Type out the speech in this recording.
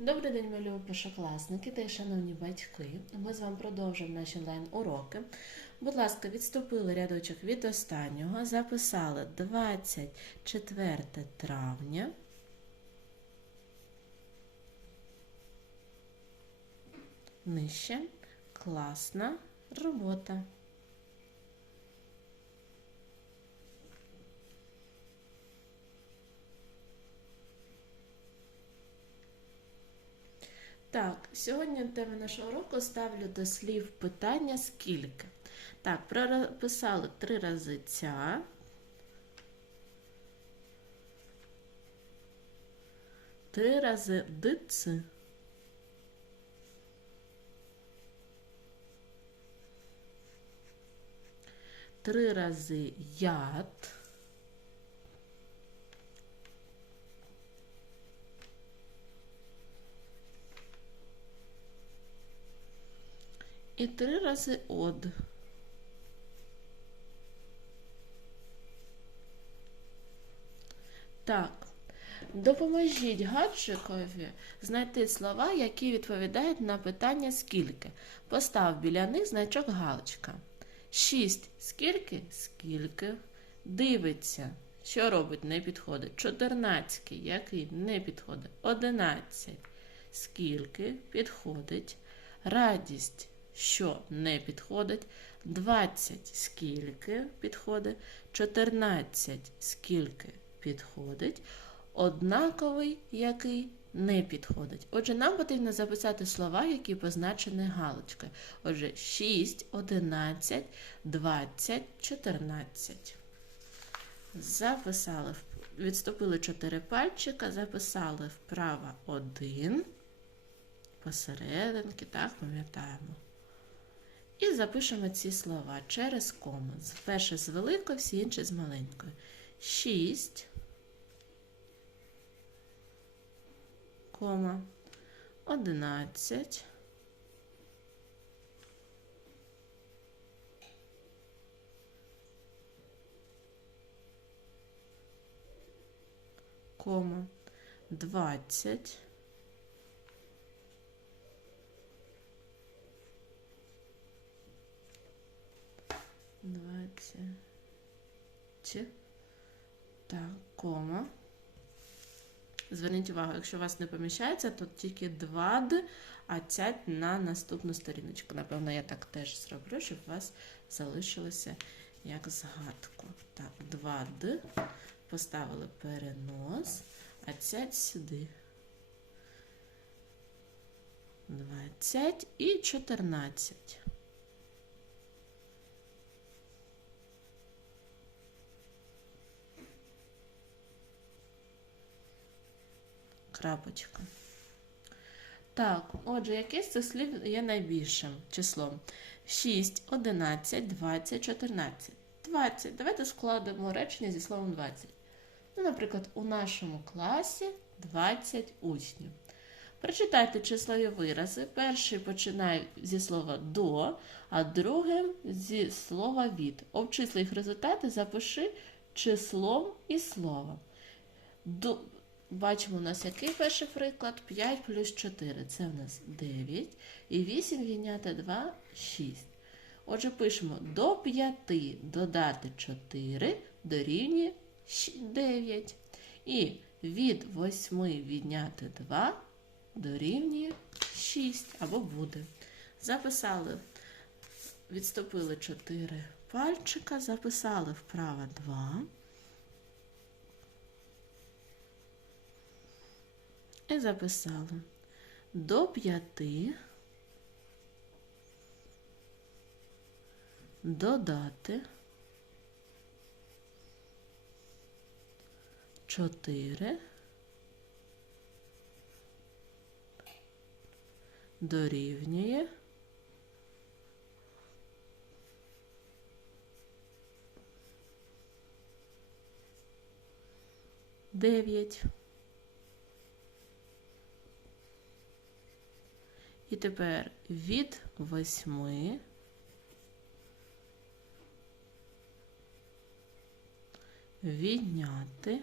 Добрий день, мої першокласники та й шановні батьки. Ми з вами продовжуємо наші онлайн-уроки. Будь ласка, відступили рядочок від останнього, записали 24 травня. Нижче класна робота. Так, сьогодні тему нашого уроку ставлю до слів питання скільки. Так, прописали три рази ця. Три рази дц. Три рази яд. І три рази од. Так, допоможіть гаджикові знайти слова, які відповідають на питання скільки. Постав біля них значок галочка. Шість. Скільки? Скільки. Дивиться. Що робить? Не підходить. Чотирнадцятий. Який? Не підходить. Одинадцять. Скільки підходить. Радість. Що не підходить. 20 скільки підходить. 14 скільки підходить. Однаковий який не підходить. Отже, нам потрібно записати слова, які позначені галочкою. Отже, 6, 11, 20, 14. Записали, відступили 4 пальчика, записали вправо 1. Посерединки, так, пам'ятаємо. І запишемо ці слова через кому. Перше з великою, всі інші з маленькою. 6, кома, 11, кома, 20, Двадцять. Так, кома. Зверніть увагу, якщо у вас не поміщається, то тільки 2 д, а цять на наступну сторіночку. Напевно, я так теж зроблю, щоб у вас залишилося як згадку. Так, 2 д. Поставили перенос, а цять сюди. 20 і 14. Крапочка. Так, отже, яке з цих слів є найбільшим числом? 6, 11, 20, 14. 20. Давайте складемо речення зі словом 20. Ну, наприклад, у нашому класі 20 учнів. Прочитайте числові вирази. Перший починає зі слова до, а другим зі слова від. Обчисли їх результати, запиши числом і словом. Бачимо, у нас який перший приклад? 5 плюс 4. Це у нас 9. І 8 відняти 2 6. Отже, пишемо до 5 додати 4 дорівнює 9. І від 8 відняти 2 дорівнює 6 або буде. Записали, відступили 4 пальчика, записали вправо 2. І записали до п'яти додати чотири дорівнює дев'ять. І тепер від восьми відняти